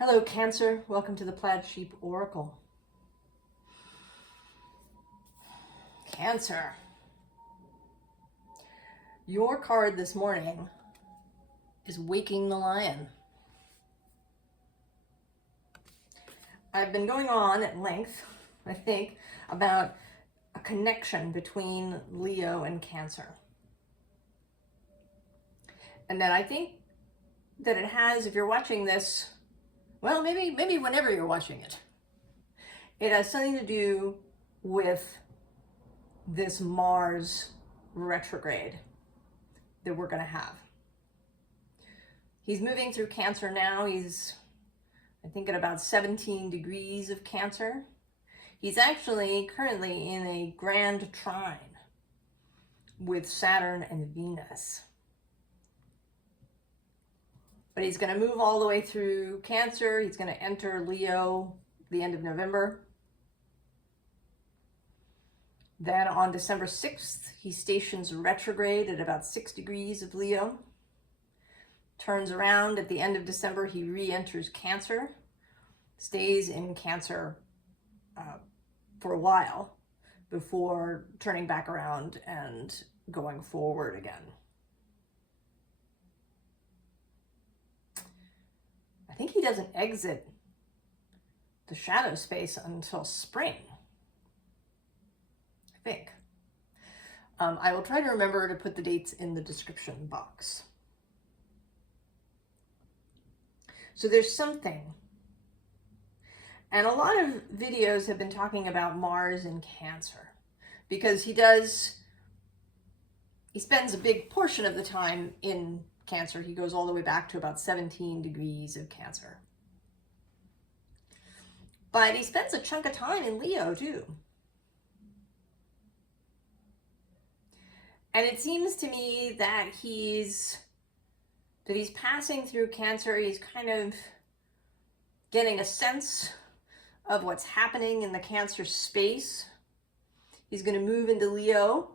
Hello, Cancer. Welcome to the Plaid Sheep Oracle. Cancer. Your card this morning is Waking the Lion. I've been going on at length, I think, about a connection between Leo and Cancer. And that I think that it has, if you're watching this, well, maybe whenever you're watching it, it has something to do with this Mars retrograde that we're going to have. He's moving through Cancer now. He's, I think, at about 17 degrees of Cancer. He's actually currently in a grand trine with Saturn and Venus. But he's going to move all the way through Cancer. He's going to enter Leo the end of November. Then on December 6th, he stations retrograde at about 6 degrees of Leo. Turns around at the end of December, he re-enters Cancer. Stays in Cancer for a while before turning back around and going forward again. I think he doesn't exit the shadow space until spring. I think. I will try to remember to put the dates in the description box. So there's something. And a lot of videos have been talking about Mars in Cancer because he spends a big portion of the time in Cancer. He goes all the way back to about 17 degrees of Cancer. But he spends a chunk of time in Leo too. And it seems to me that he's passing through Cancer. He's kind of getting a sense of what's happening in the Cancer space. He's going to move into Leo.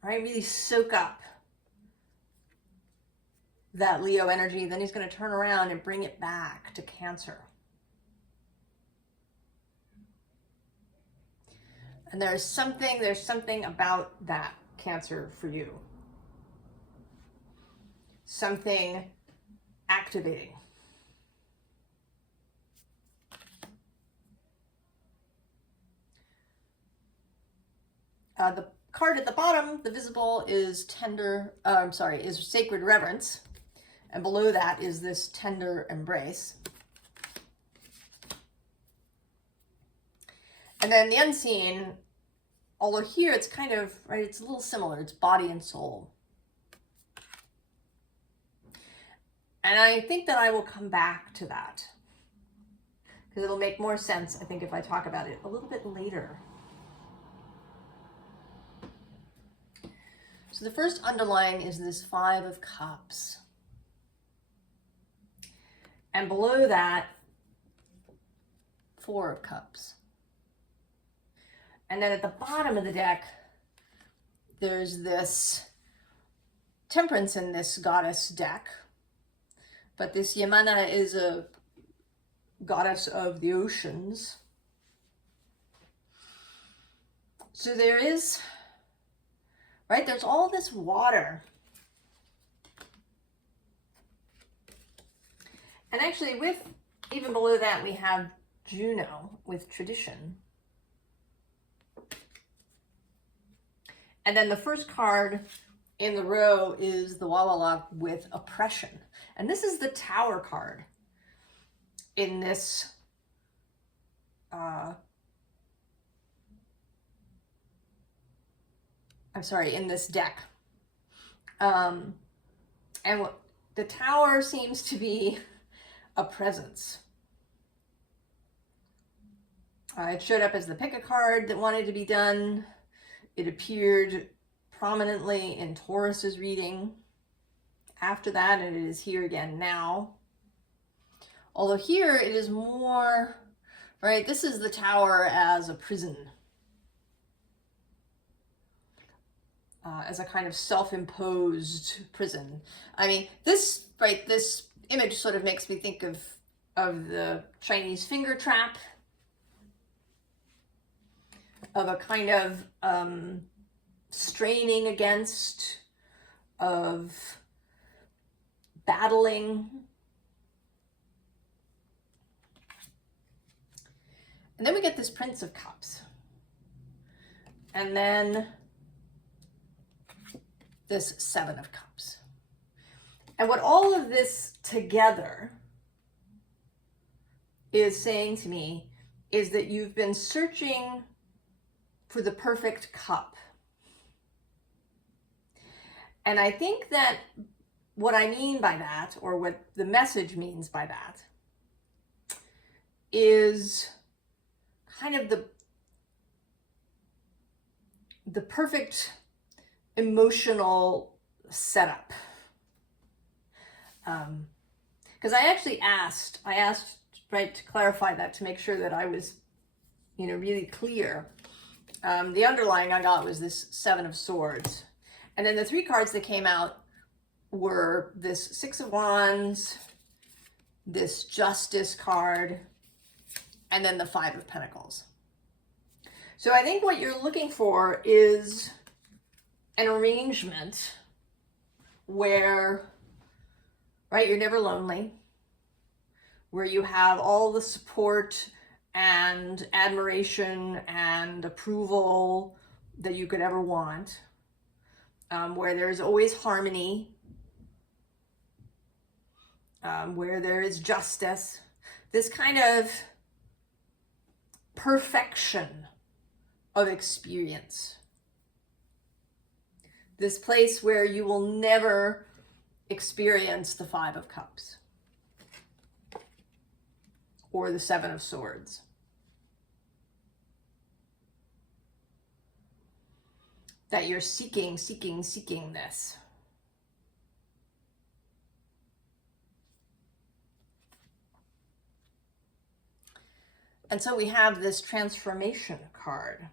All right, really soak up that Leo energy. Then he's going to turn around and bring it back to Cancer. And there's something about that Cancer for you. Something activating. The card at the bottom, the visible, is is Sacred Reverence. And below that is this Tender Embrace. And then the unseen, although here it's kind of, right, it's a little similar. It's body and soul. And I think that I will come back to that because it'll make more sense, I think, if I talk about it a little bit later. So the first underlying is this 5 of Cups. And below that, 4 of Cups. And then at the bottom of the deck, there's this Temperance in this goddess deck. But this Yamana is a goddess of the oceans. So there is, right, there's all this water. And actually even below that, we have Juno with tradition. And then the first card in the row is the Wawala with oppression. And this is the Tower card in this in this deck. And the Tower seems to be a presence. It showed up as the pick a card that wanted to be done. It appeared prominently in Taurus's reading after that, and it is here again now. Although here it is more, right, this is the Tower as a prison. as a kind of self-imposed prison. I mean, this image sort of makes me think of the Chinese finger trap, of a kind of straining against, of battling. And then we get this Prince of Cups. And then this Seven of Cups. And what all of this together is saying to me is that you've been searching for the perfect cup. And I think that what I mean by that, or what the message means by that, is kind of the perfect emotional setup. Because I actually asked, right, to clarify that, to make sure that I was, really clear. The underlying I got was this Seven of Swords. And then the three cards that came out were this Six of Wands, this Justice card, and then the Five of Pentacles. So I think what you're looking for is an arrangement where, right, you're never lonely, where you have all the support and admiration and approval that you could ever want, where there's always harmony, where there is justice, this kind of perfection of experience. This place where you will never experience the Five of Cups or the Seven of Swords. That you're seeking this. And so we have this transformation card.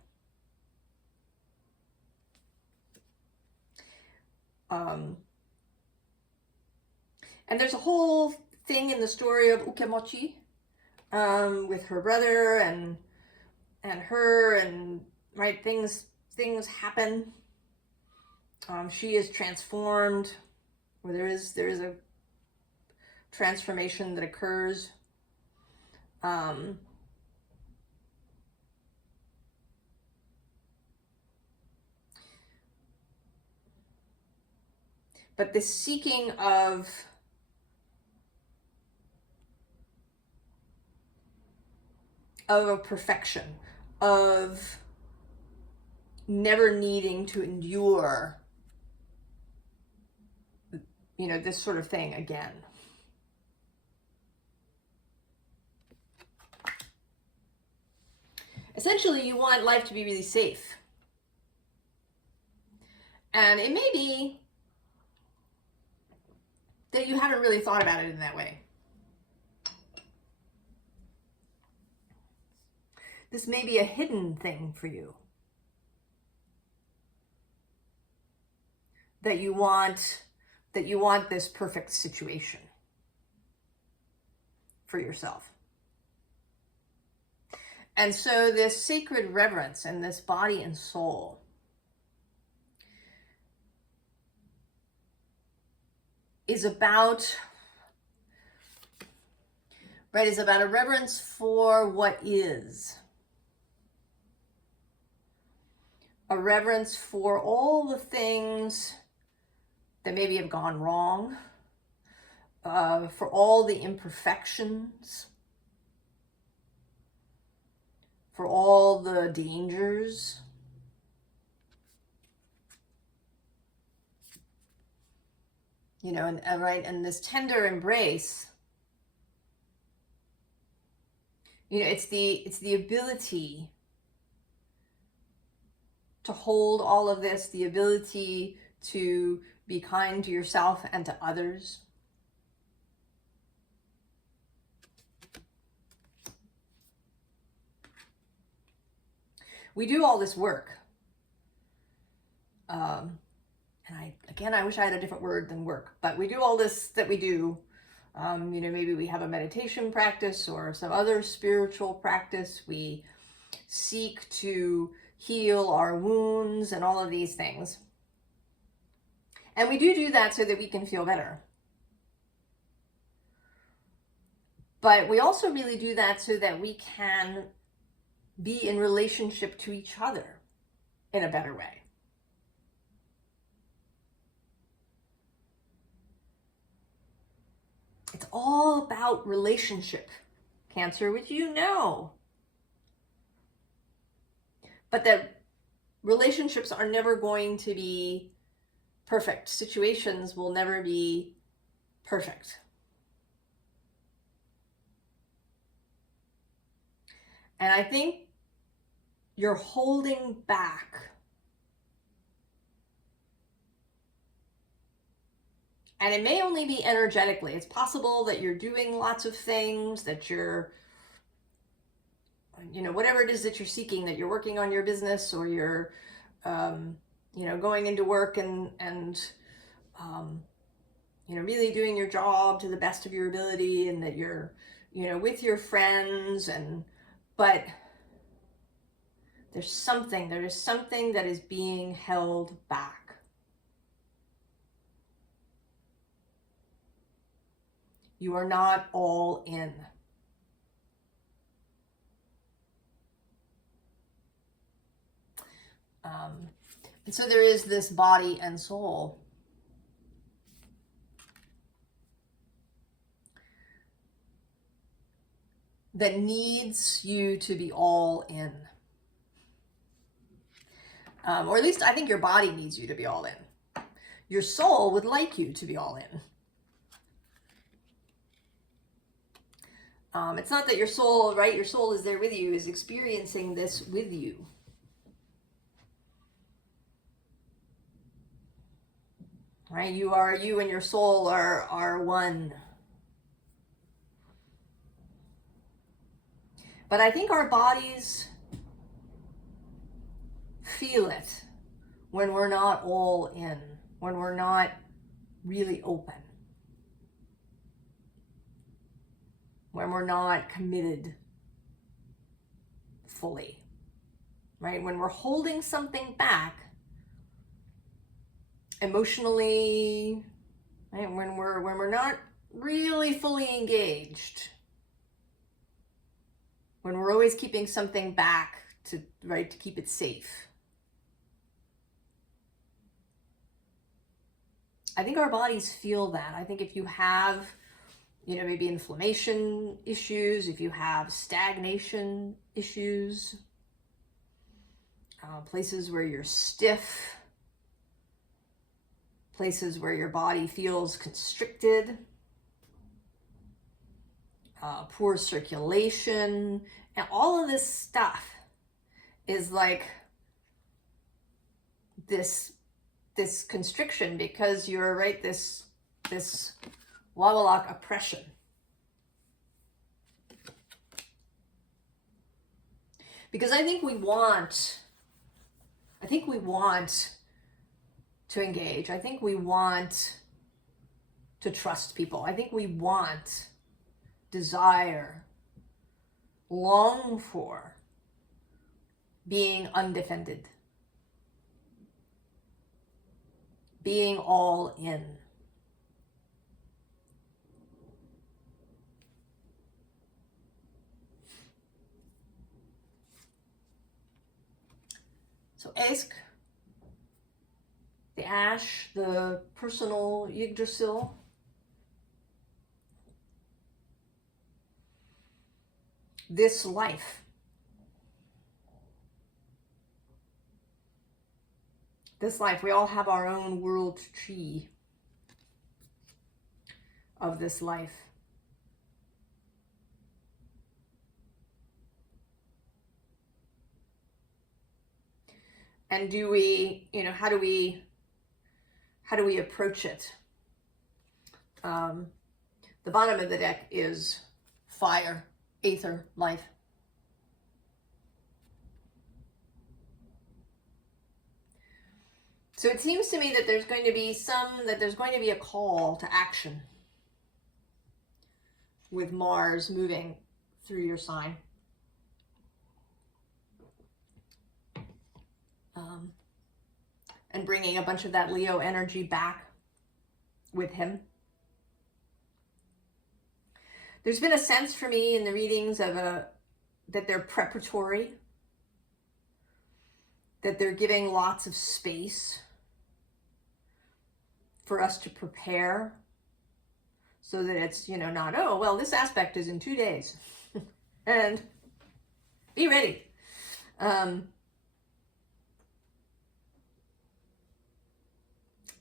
And there's a whole thing in the story of Ukemochi, with her brother and her, and right, things happen. She is transformed, or there is a transformation that occurs. But this seeking of a perfection, of never needing to endure, this sort of thing again. Essentially, you want life to be really safe. And it may be that you haven't really thought about it in that way. This may be a hidden thing for you. That you want this perfect situation for yourself. And so this sacred reverence and this body and soul is about a reverence for what is. A reverence for all the things that maybe have gone wrong, for all the imperfections, for all the dangers. And this tender embrace, it's the ability to hold all of this, the ability to be kind to yourself and to others. We do all this work and I wish I had a different word than work, but we do all this that we do. You know, maybe we have a meditation practice or some other spiritual practice. We seek to heal our wounds and all of these things. And we do that so that we can feel better. But we also really do that so that we can be in relationship to each other in a better way. It's all about relationship, Cancer, which you know. But that relationships are never going to be perfect. Situations will never be perfect. And I think you're holding back. And it may only be energetically. It's possible that you're doing lots of things, that you're, you know, whatever it is that you're seeking, that you're working on your business, or you're, you know, going into work and you know, really doing your job to the best of your ability, and that you're, you know, with your friends, but there is something that is being held back. You are not all in. And so there is this body and soul. That needs you to be all in. Or at least I think your body needs you to be all in. Your soul would like you to be all in. It's not that your soul, right? Your soul is there with you, is experiencing this with you. Right? You and your soul are one. But I think our bodies feel it when we're not all in, when we're not really open, when we're not committed fully, right? When we're holding something back emotionally, right? When we're not really fully engaged, when we're always keeping something back to keep it safe. I think our bodies feel that. I think if you have, you know, maybe inflammation issues, if you have stagnation issues, places where you're stiff, places where your body feels constricted, poor circulation, and all of this stuff is like this constriction, because you're this Wawalak oppression. Because I think we want to engage. I think we want to trust people. I think we want, desire, long for being undefended, being all in. So Esk, the ash, the personal Yggdrasil, this life. This life, we all have our own world tree of this life. And do we, you know, how do we approach it? The bottom of the deck is fire, aether, life. So it seems to me that there's going to be a call to action with Mars moving through your sign. And bringing a bunch of that Leo energy back with him. There's been a sense for me in the readings of that they're preparatory, that they're giving lots of space for us to prepare, so that it's, you know, not, oh, well, this aspect is in 2 days and be ready.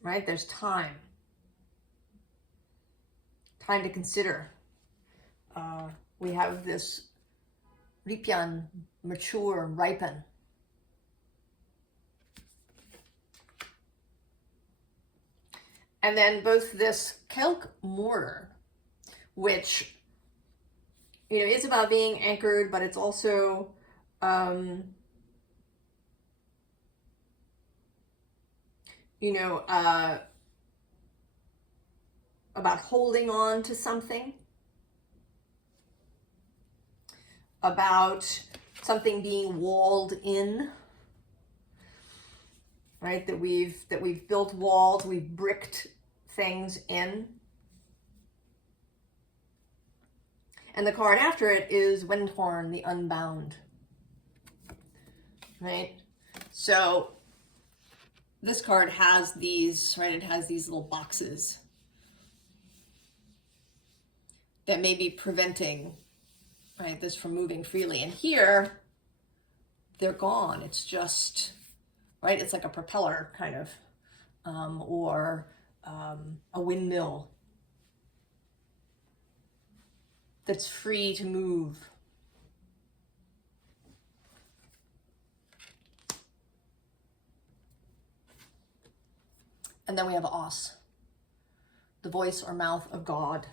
Right? There's time to consider. We have this ripyan, mature, ripen. And then both this kelk mortar, which, you know, is about being anchored, but it's also about holding on to something, about something being walled in, right? That we've built walls, we've bricked things in. And the card after it is Windhorn, the Unbound, right? So this card has these, right? It has these little boxes that may be preventing, right, this from moving freely. And here, they're gone. It's just, right, it's like a propeller kind of, or a windmill that's free to move. And then we have Os, the voice or mouth of God.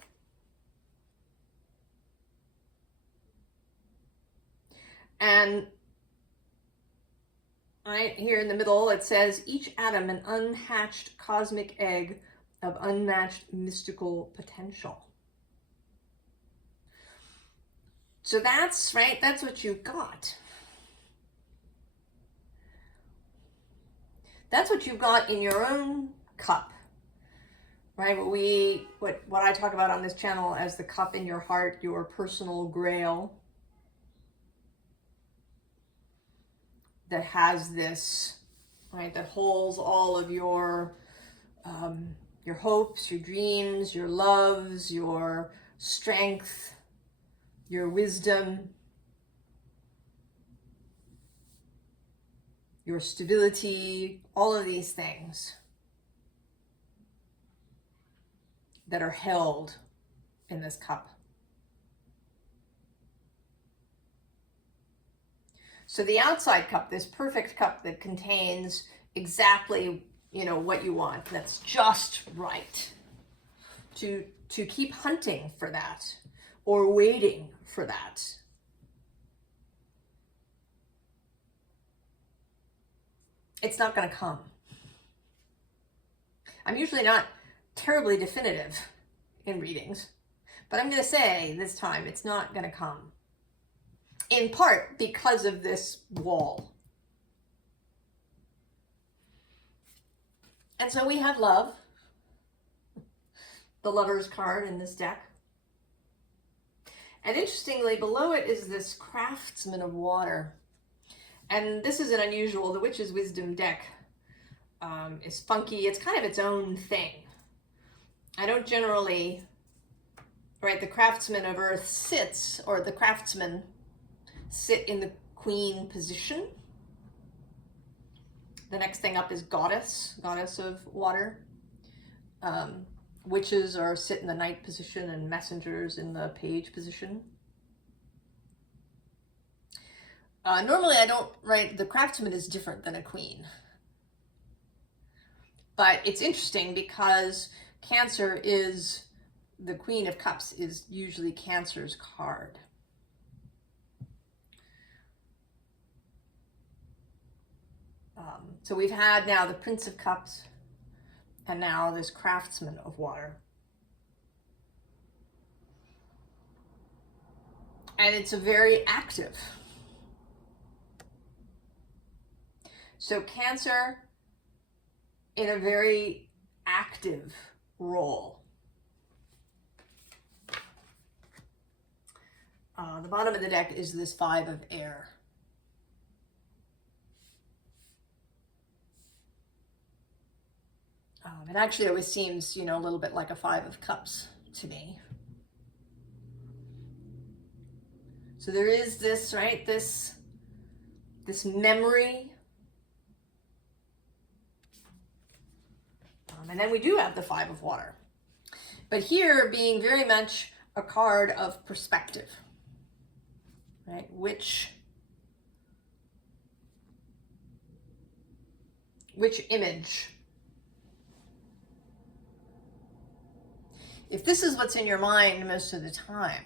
And right here in the middle, it says, each atom an unhatched cosmic egg of unmatched mystical potential. So that's, right, that's what you've got. That's what you've got in your own cup, right? What I talk about on this channel as the cup in your heart, your personal grail, that has this, right, that holds all of your hopes, your dreams, your loves, your strength, your wisdom, your stability, all of these things that are held in this cup. So the outside cup, this perfect cup that contains exactly, you know, what you want, that's just right, to keep hunting for that or waiting for that. It's not going to come. I'm usually not terribly definitive in readings, but I'm going to say this time it's not going to come. In part because of this wall. And so we have love, the Lover's card in this deck. And interestingly, below it is this Craftsman of Water. And this is an unusual, the Witch's Wisdom deck is funky. It's kind of its own thing. I don't generally, right, the Craftsman of Earth sits, or the Craftsman sit in the Queen position. The next thing up is Goddess of Water. Witches are sit in the Knight position and Messengers in the Page position. Normally I don't, right, the Craftsman is different than a Queen. But it's interesting because Cancer is, the Queen of Cups is usually Cancer's card. So we've had now the Prince of Cups and now this Craftsman of Water. And it's a very active. So Cancer in a very active role. The bottom of the deck is this 5 of air. It actually always seems, you know, a little bit like a 5 of cups to me. So there is this, right, this memory. And then we do have the 5 of water. But here being very much a card of perspective, right? Which image? If this is what's in your mind most of the time,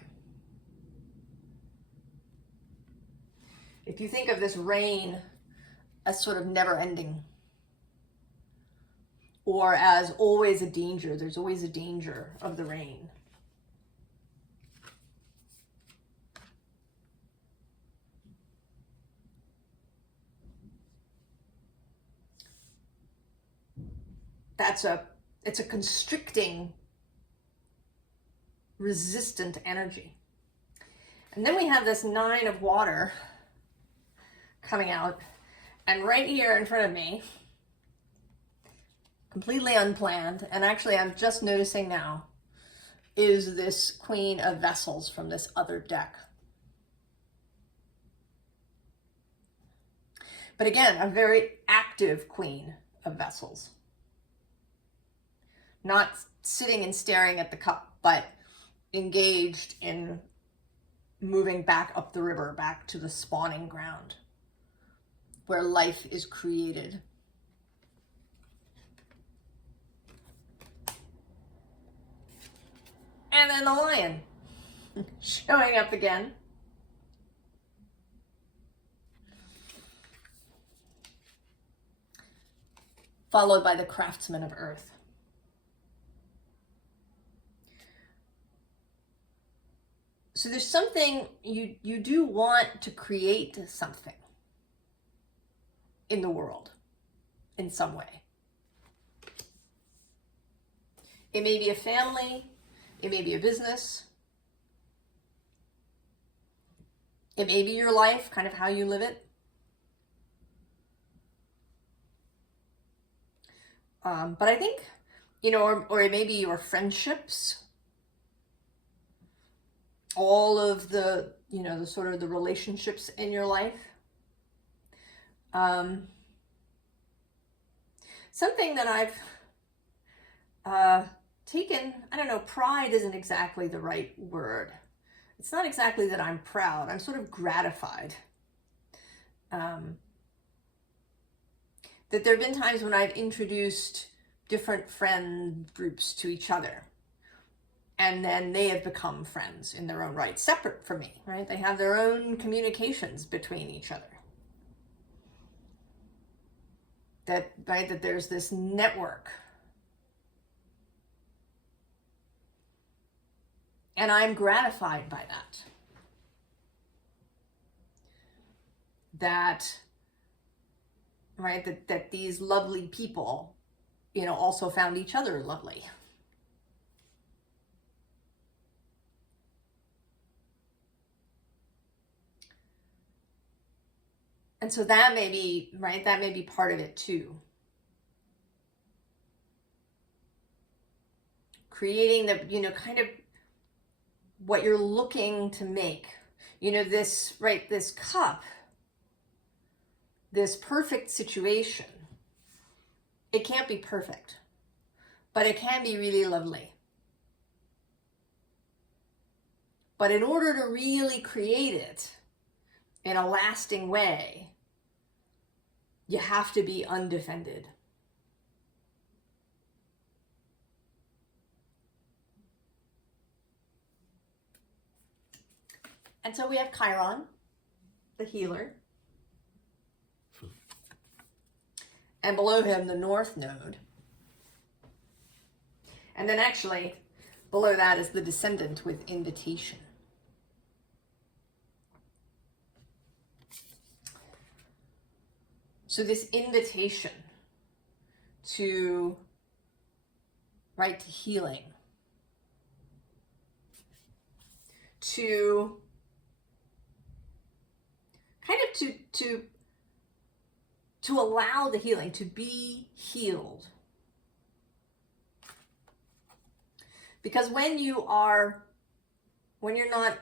if you think of this rain as sort of never ending, or as always a danger, there's always a danger of the rain. It's a constricting, resistant energy. And then we have this 9 of water coming out, and right here in front of me, completely unplanned, and actually I'm just noticing now, is this Queen of Vessels from this other deck. But again, a very active Queen of Vessels. Not sitting and staring at the cup, but engaged in moving back up the river, back to the spawning ground, where life is created. And then the lion showing up again. Followed by the Craftsman of Earth. So there's something, you do want to create something in the world in some way. It may be a family, it may be a business, it may be your life, kind of how you live it. But I think, you know, or it may be your friendships, all of the, you know, the sort of the relationships in your life. Something that I've taken, I don't know, pride isn't exactly the right word. It's not exactly that I'm proud. I'm sort of gratified. That there have been times when I've introduced different friend groups to each other, and then they have become friends in their own right, separate from me, right? They have their own communications between each other. That, right, that there's this network. And I'm gratified by that. That, right, that these lovely people, you know, also found each other lovely. And so that may be, right, that may be part of it too. Creating the, you know, kind of what you're looking to make. You know, this, right, this cup, this perfect situation, it can't be perfect, but it can be really lovely. But in order to really create it in a lasting way, you have to be undefended. And so we have Chiron, the healer. and below him the North Node. And then actually below that is the Descendant with Invitation. So this invitation to, right, to healing, to kind of to allow the healing, to be healed. Because when you're not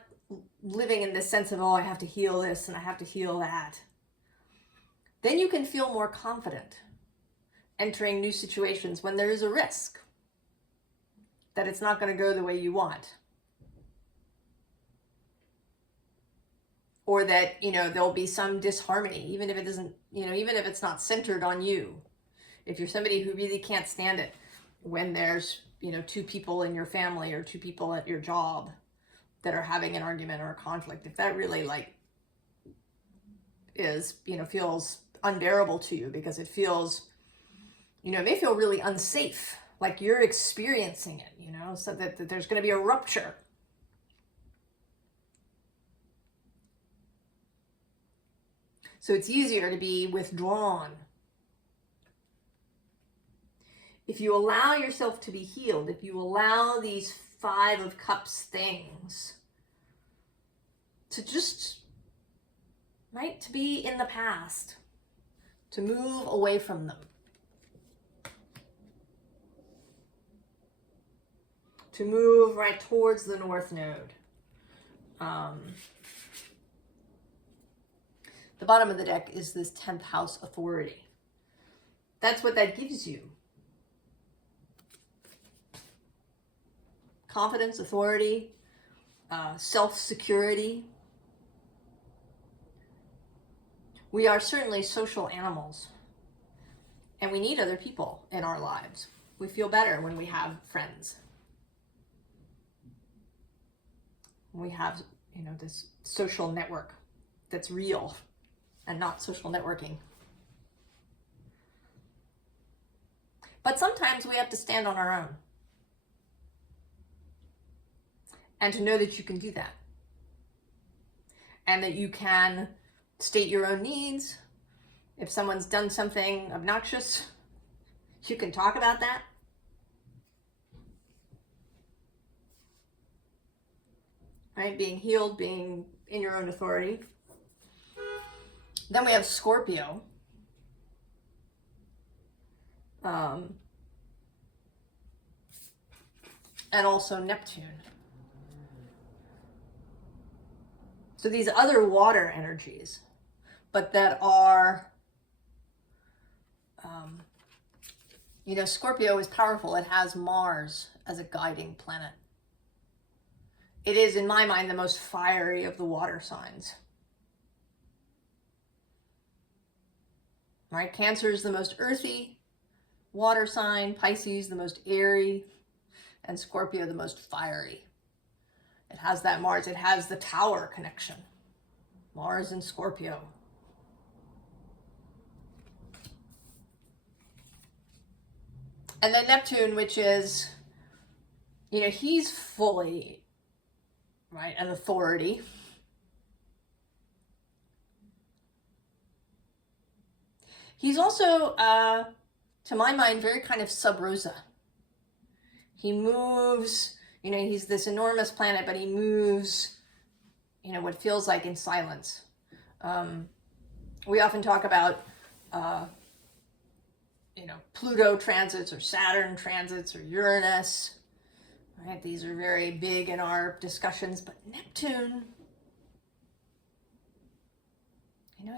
living in this sense of, oh, I have to heal this and I have to heal that, then you can feel more confident entering new situations when there is a risk that it's not going to go the way you want. Or that, there'll be some disharmony, even if it doesn't, even if it's not centered on you. If you're somebody who really can't stand it when there's, two people in your family or two people at your job that are having an argument or a conflict, if that really is, feels unbearable to you because it feels, it may feel really unsafe, like you're experiencing it, so that there's going to be a rupture. So it's easier to be withdrawn. If you allow yourself to be healed, if you allow these 5 of Cups things to just, right, to be in the past, to move away from them, to move right towards the North Node. The bottom of the deck is this 10th house authority. That's what that gives you. Confidence, authority, self-security. We are certainly social animals, and we need other people in our lives. We feel better when we have friends. We have, this social network that's real and not social networking. But sometimes we have to stand on our own. And to know that you can do that. And that you can state your own needs. If someone's done something obnoxious, you can talk about that. Right? Being healed, being in your own authority. Then we have Scorpio. And also Neptune. So these other water energies, but that are, Scorpio is powerful. It has Mars as a guiding planet. It is, in my mind, the most fiery of the water signs. Right? Cancer is the most earthy water sign, Pisces the most airy, and Scorpio the most fiery. It has that Mars. It has the tower connection. Mars and Scorpio. And then Neptune, which is, he's fully, right, an authority. He's also, to my mind, very kind of sub rosa. He moves, he's this enormous planet, but he moves, what feels like in silence. We often talk about, Pluto transits or Saturn transits or Uranus. Right? These are very big in our discussions, but Neptune,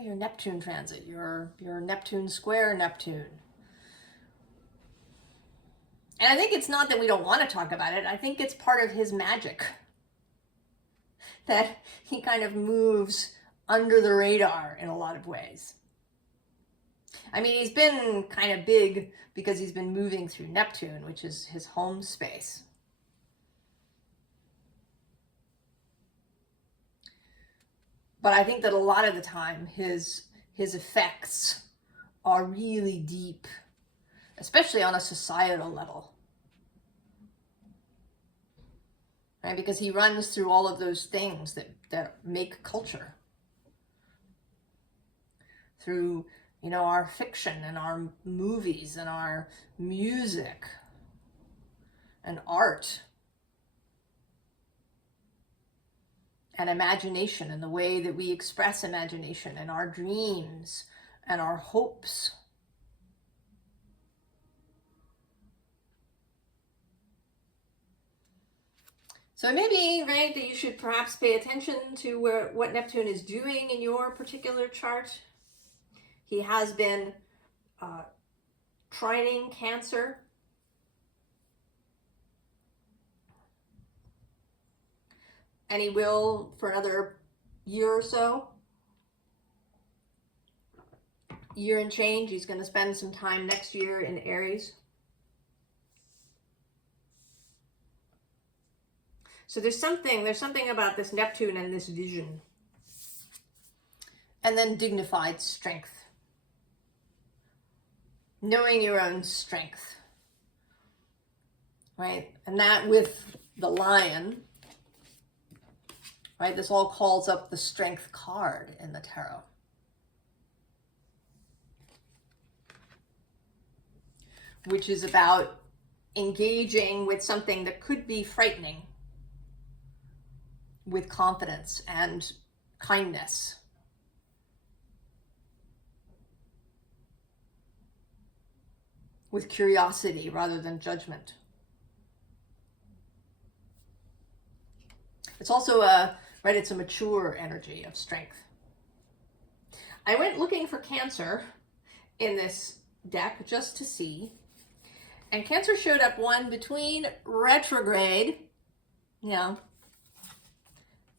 your Neptune transit, your Neptune square Neptune. And I think it's not that we don't want to talk about it. I think it's part of his magic. That he kind of moves under the radar in a lot of ways. I mean, he's been kind of big because he's been moving through Neptune, which is his home space. But I think that a lot of the time his effects are really deep, especially on a societal level. Right? Because he runs through all of those things that make culture. Through, you know, our fiction and our movies and our music and art and imagination and the way that we express imagination and our dreams and our hopes. So maybe, right, that you should perhaps pay attention to what Neptune is doing in your particular chart. He has been trining Cancer. And he will for another year or so. Year and change. He's going to spend some time next year in Aries. So there's something about this Neptune and this vision. And then dignified strength. Knowing your own strength. Right? And that with the Lion, right? This all calls up the Strength card in the tarot. Which is about engaging with something that could be frightening with confidence and kindness. With curiosity rather than judgment. It's also it's a mature energy of strength. I went looking for Cancer in this deck just to see. And Cancer showed up one between Retrograde, and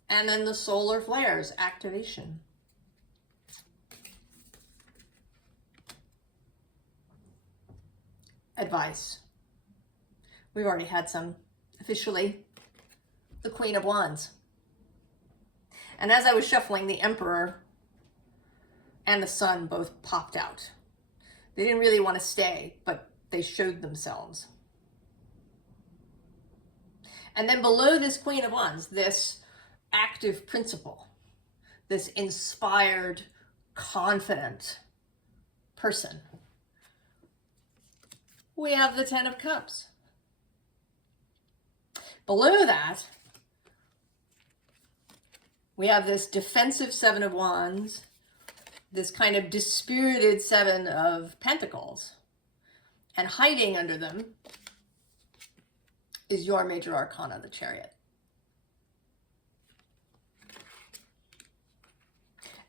then the solar flares activation. Advice. We've already had some officially. The Queen of Wands. And as I was shuffling, the Emperor and the Sun both popped out. They didn't really want to stay, but they showed themselves. And then below this Queen of Wands, this active principle, this inspired, confident person, we have the Ten of Cups. Below that, we have this defensive Seven of Wands, this kind of dispirited Seven of Pentacles, and hiding under them is your major arcana, the Chariot.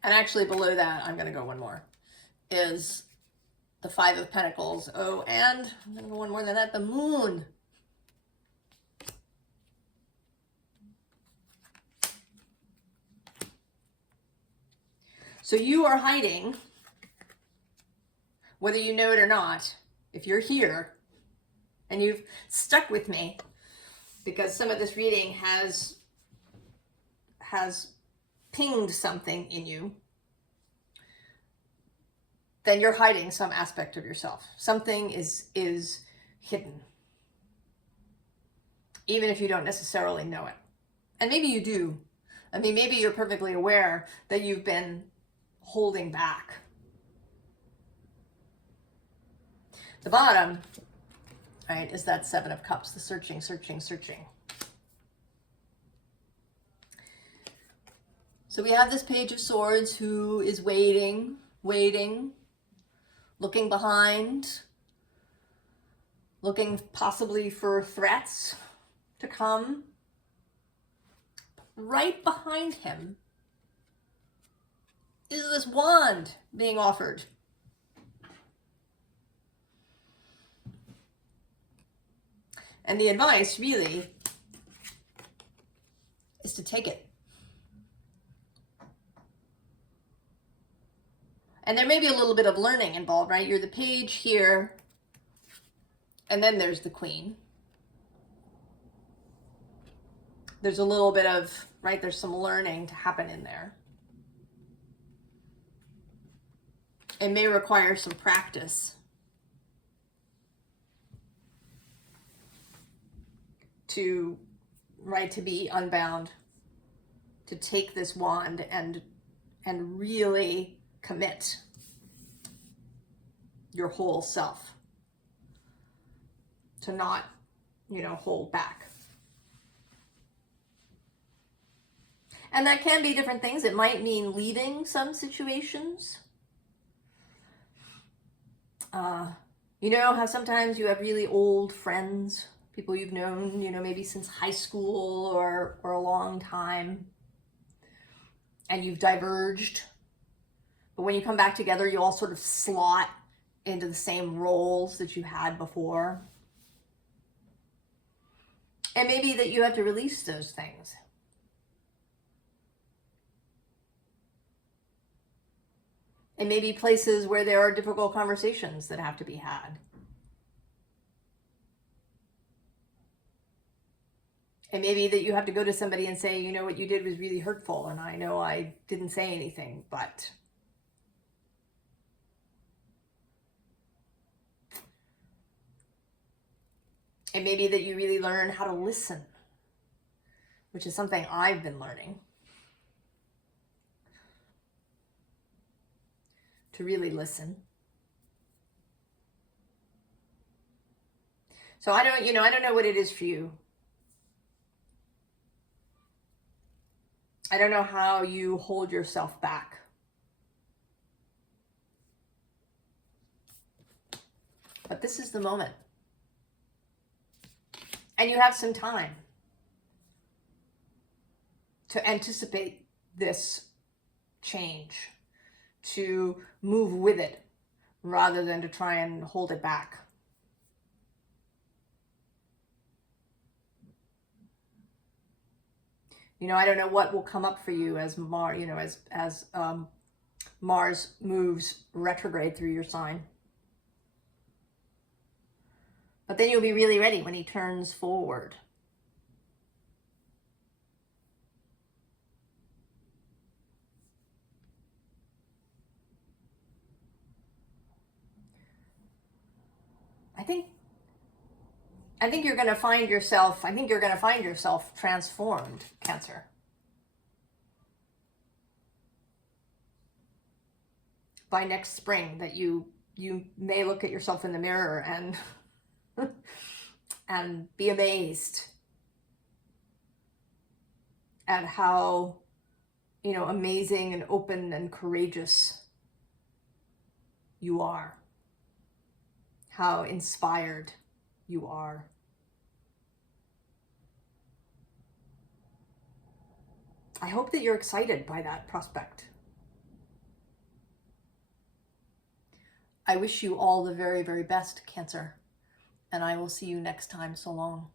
And actually below that, I'm going to go one more, is the Five of Pentacles. Oh, and I'm going to go one more than that, the Moon. So you are hiding, whether you know it or not. If you're here and you've stuck with me because some of this reading has pinged something in you, then you're hiding some aspect of yourself. Something is hidden, even if you don't necessarily know it. And maybe you do. I mean, maybe you're perfectly aware that you've been holding back. The bottom, right, is that Seven of Cups, the searching, searching, searching. So we have this Page of Swords who is waiting, looking behind, looking possibly for threats to come. Right behind him is this wand being offered. And the advice really is to take it. And there may be a little bit of learning involved, right? You're the page here, and then there's the queen. There's a little bit of, right, there's some learning to happen in there. It may require some practice to, right, to be unbound, to take this wand and really commit your whole self, to not, you know, hold back. And that can be different things. It might mean leaving some situations. You know how sometimes you have really old friends, people you've known, you know, maybe since high school or a long time, and you've diverged. But when you come back together, you all sort of slot into the same roles that you had before. And maybe that you have to release those things. And maybe places where there are difficult conversations that have to be had. And maybe that you have to go to somebody and say, you know, what you did was really hurtful, and I know I didn't say anything, but... And maybe that you really learn how to listen, which is something I've been learning. To really listen. So I don't know what it is for you. I don't know how you hold yourself back. But this is the moment. And you have some time to anticipate this change, to move with it rather than to try and hold it back. You know, I don't know what will come up for you as Mars moves retrograde through your sign. But then you'll be really ready when he turns forward. I think you're going to find yourself transformed, Cancer. By next spring, that you may look at yourself in the mirror and and be amazed at how, you know, amazing and open and courageous you are. How inspired you are. I hope that you're excited by that prospect. I wish you all the very, very best, Cancer, and I will see you next time. So long.